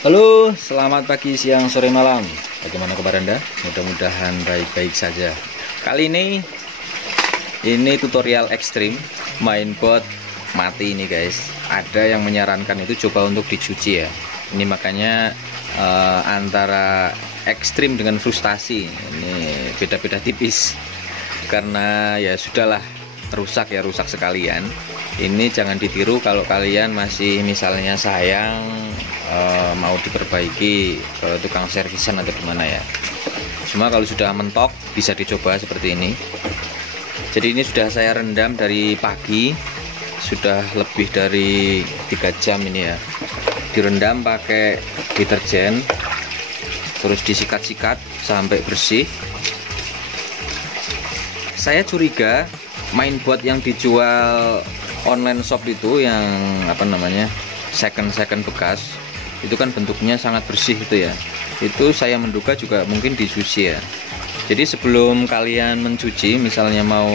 Halo, selamat pagi, siang, sore, malam. Bagaimana kabar Anda? Mudah-mudahan baik-baik saja. Kali ini tutorial ekstrim mainboard mati ini guys. Ada yang menyarankan itu coba untuk dicuci ya. Ini makanya antara ekstrim dengan frustasi. Ini beda-beda tipis. Karena ya sudahlah, rusak sekalian. Ini jangan ditiru kalau kalian masih misalnya sayang, mau diperbaiki ke tukang servisan atau gimana ya. Cuma kalau sudah mentok bisa dicoba seperti ini. Jadi ini sudah saya rendam dari pagi, sudah lebih dari 3 jam ini ya. Direndam pakai deterjen, terus disikat-sikat sampai bersih. Saya curiga mainboard yang dijual online shop itu yang second bekas itu kan bentuknya sangat bersih itu ya. Itu saya menduga juga mungkin dicuci ya. Jadi sebelum kalian mencuci, misalnya mau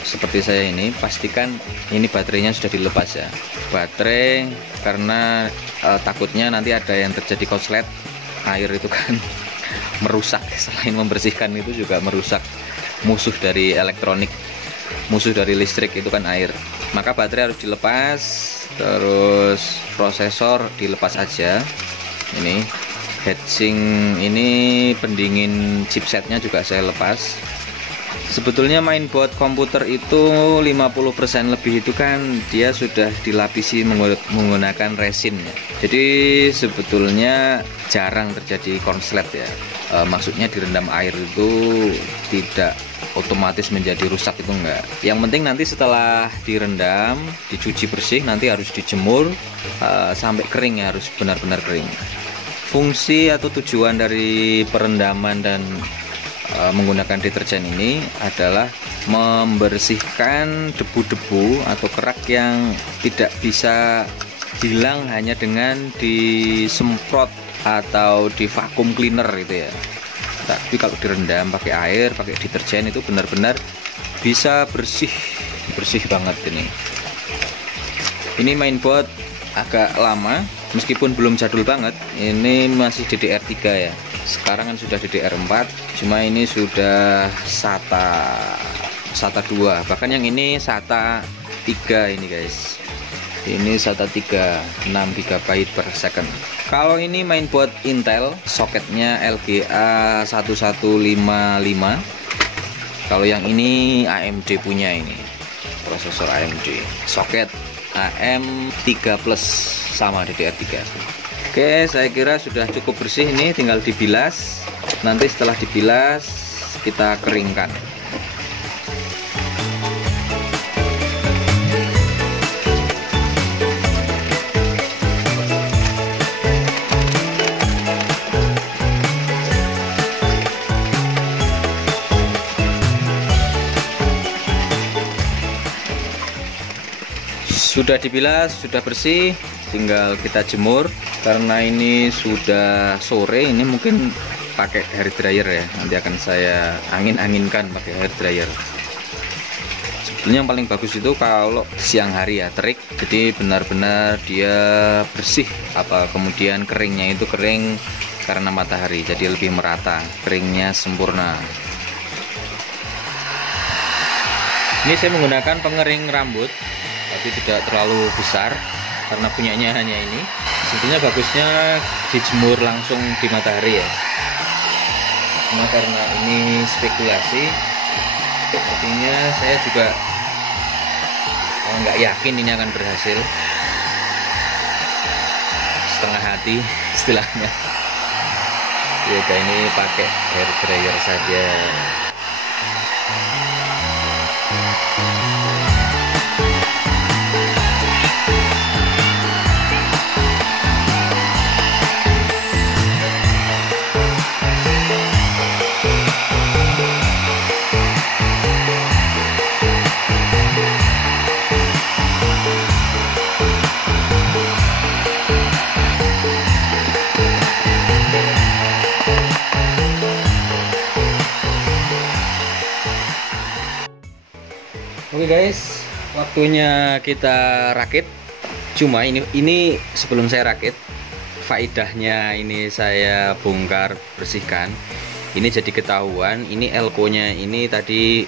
seperti saya ini, pastikan ini baterainya sudah dilepas ya. Baterai karena takutnya nanti ada yang terjadi korslet. Air itu kan merusak, selain membersihkan itu juga merusak musuh dari elektronik, musuh dari listrik itu kan air. Maka baterai harus dilepas, terus prosesor dilepas aja. Ini heatsink, ini pendingin chipsetnya juga saya lepas. Sebetulnya mainboard komputer itu 50% lebih itu kan dia sudah dilapisi menggunakan resin ya. Jadi sebetulnya jarang terjadi konslet ya. Maksudnya direndam air itu tidak otomatis menjadi rusak, itu enggak. Yang penting nanti setelah direndam, dicuci bersih, nanti harus dijemur sampai kering ya, harus benar-benar kering. Fungsi atau tujuan dari perendaman dan menggunakan deterjen ini adalah membersihkan debu-debu atau kerak yang tidak bisa hilang hanya dengan disemprot atau di vacuum cleaner gitu ya. Tapi kalau direndam pakai air, pakai deterjen itu benar-benar bisa bersih banget ini. Ini mainboard agak lama, meskipun belum jadul banget. Ini masih DDR3 ya. Sekarang kan sudah DDR4, cuma ini sudah SATA 2. Bahkan yang ini SATA 3 ini guys. Ini SATA 3 6 GB per second. Kalau ini mainboard Intel, soketnya LGA 1155. Kalau yang ini AMD punya, ini prosesor AMD, soket AM3 Plus sama DDR3. Oke, saya kira sudah cukup bersih, ini tinggal dibilas. Nanti setelah dibilas kita keringkan. Sudah dibilas, sudah bersih, tinggal kita jemur. Karena ini sudah sore, ini mungkin pakai hair dryer ya. Nanti akan saya angin-anginkan pakai hair dryer. Sebetulnya yang paling bagus itu kalau siang hari ya, terik. Jadi benar-benar dia bersih. Kemudian keringnya itu kering karena matahari, jadi lebih merata, keringnya sempurna. Ini saya menggunakan pengering rambut, tapi tidak terlalu besar karena punyanya hanya ini. Sebetulnya bagusnya dijemur langsung di matahari ya. Cuma karena ini spekulasi, artinya saya juga nggak yakin ini akan berhasil. Setengah hati istilahnya. Ya udah, ini pakai hair dryer saja. Oke guys, waktunya kita rakit. Cuma ini sebelum saya rakit, faedahnya ini saya bongkar bersihkan, ini jadi ketahuan ini elko nya ini tadi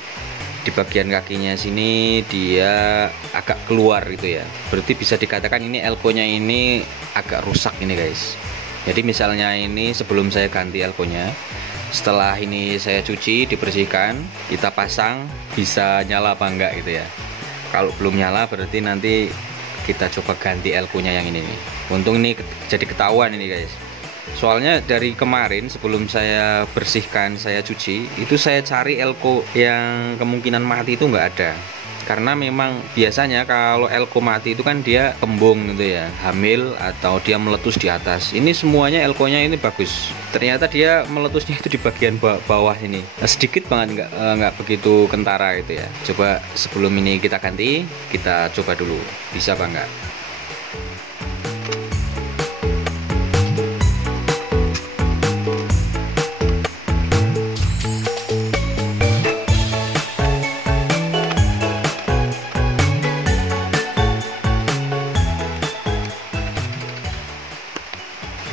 di bagian kakinya sini dia agak keluar gitu ya, berarti bisa dikatakan ini elko nya ini agak rusak ini guys. Jadi misalnya ini sebelum saya ganti elko nya, setelah ini saya cuci dibersihkan, kita pasang bisa nyala apa enggak gitu ya. Kalau belum nyala berarti nanti kita coba ganti elko nya yang ini nih. Untung ini jadi ketahuan ini guys. Soalnya dari kemarin sebelum saya bersihkan, saya cuci, itu saya cari elko yang kemungkinan mati itu nggak ada. Karena memang biasanya kalau elko mati itu kan dia kembung gitu ya, hamil atau dia meletus di atas. Ini semuanya elko-nya ini bagus. Ternyata dia meletusnya itu di bagian bawah ini. Sedikit banget, nggak begitu kentara gitu ya. Coba sebelum ini kita ganti, kita coba dulu bisa apa enggak.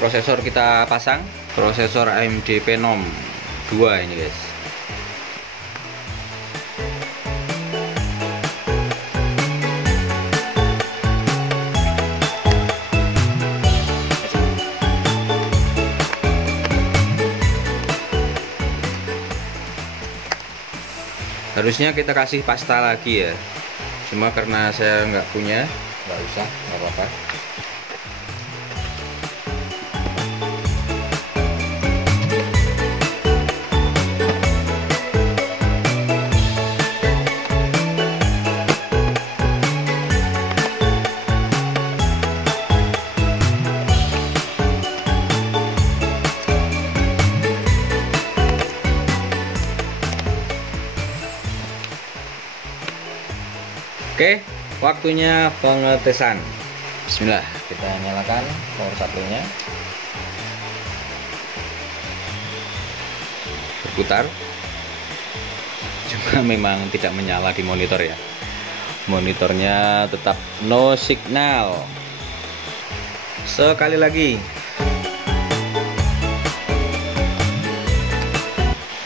Prosesor kita pasang, prosesor AMD Phenom 2 ini guys. Harusnya kita kasih pasta lagi ya, cuma karena saya nggak punya, nggak usah, nggak apa-apa. Oke, waktunya pengetesan. Bismillah, kita nyalakan power supply-nya. Berputar. Cuma memang tidak menyala di monitor ya. Monitornya tetap no signal. Sekali lagi.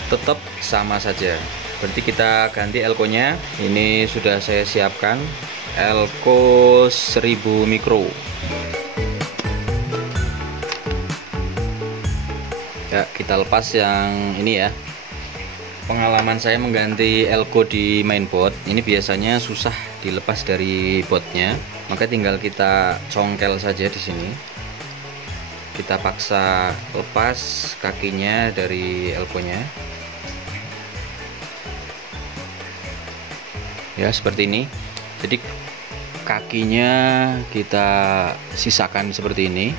Tetap sama saja. Berarti kita ganti elko-nya. Ini sudah saya siapkan elko 1000 mikro. Ya, kita lepas yang ini ya. Pengalaman saya mengganti elko di mainboard ini biasanya susah dilepas dari boardnya, maka tinggal kita congkel saja di sini. Kita paksa lepas kakinya dari elko-nya. Ya seperti ini. Jadi kakinya kita sisakan seperti ini.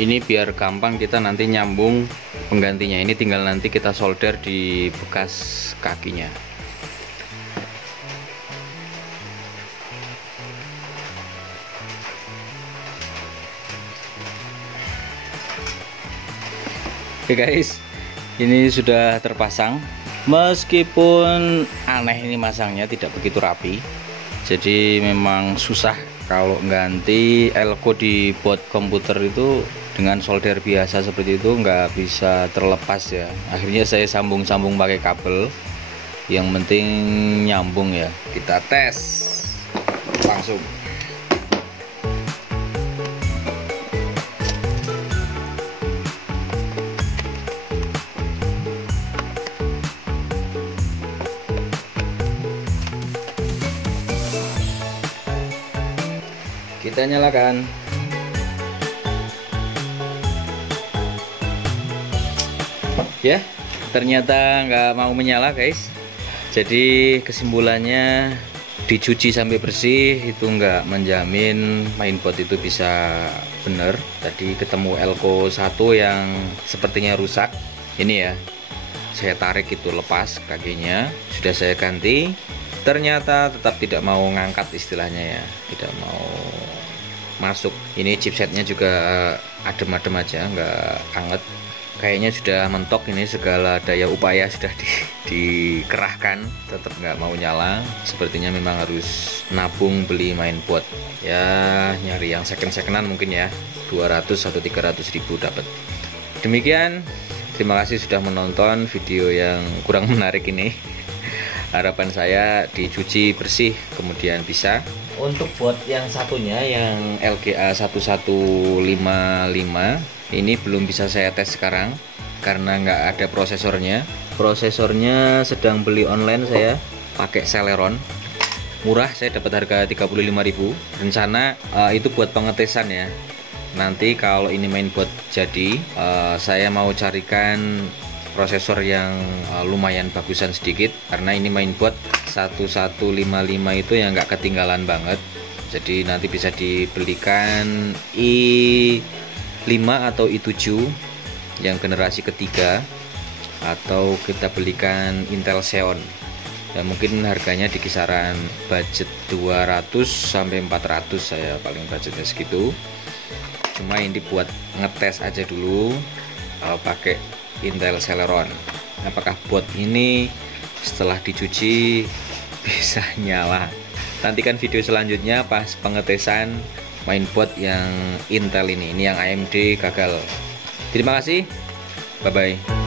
Ini biar gampang kita nanti nyambung penggantinya. Ini tinggal nanti kita solder di bekas kakinya. Oke guys, ini sudah terpasang. Meskipun aneh ini masangnya tidak begitu rapi, jadi memang susah kalau ganti elko di board komputer itu dengan solder biasa seperti itu nggak bisa terlepas ya. Akhirnya saya sambung-sambung pakai kabel, yang penting nyambung ya. Kita tes langsung. Kita nyalakan. Ya, ternyata nggak mau menyala guys. Jadi kesimpulannya dicuci sampai bersih itu nggak menjamin mainboard itu bisa bener. Tadi ketemu elko 1 yang sepertinya rusak. Ini ya, saya tarik itu lepas kakinya, sudah saya ganti. Ternyata tetap tidak mau ngangkat istilahnya ya, tidak mau masuk. Ini chipsetnya juga adem-adem aja, nggak anget. kayaknya sudah mentok ini, segala daya upaya sudah dikerahkan, tetap nggak mau nyala. Sepertinya memang harus nabung beli mainboard ya, nyari yang second-secondan mungkin ya, 200 atau 300 ribu dapat. Demikian, terima kasih sudah menonton video yang kurang menarik ini. Harapan saya dicuci bersih kemudian bisa. Untuk buat yang satunya, yang LGA 1155, ini belum bisa saya tes sekarang karena nggak ada prosesornya. Prosesornya sedang beli online saya pakai Celeron, murah, saya dapat harga 35.000. Rencana itu buat pengetesan ya. Nanti kalau ini mainboard jadi, saya mau carikan prosesor yang lumayan bagusan sedikit, karena ini mainboard 1155 itu yang nggak ketinggalan banget. Jadi nanti bisa dibelikan i5 atau i7 yang generasi ketiga, atau kita belikan Intel Xeon ya, mungkin harganya di kisaran budget 200 sampai 400, saya paling budgetnya segitu. Cuma ini buat ngetes aja dulu pakai Intel Celeron, apakah board ini setelah dicuci bisa nyala. Nantikan video selanjutnya pas pengetesan mainboard yang Intel ini yang AMD gagal. Terima kasih, bye bye.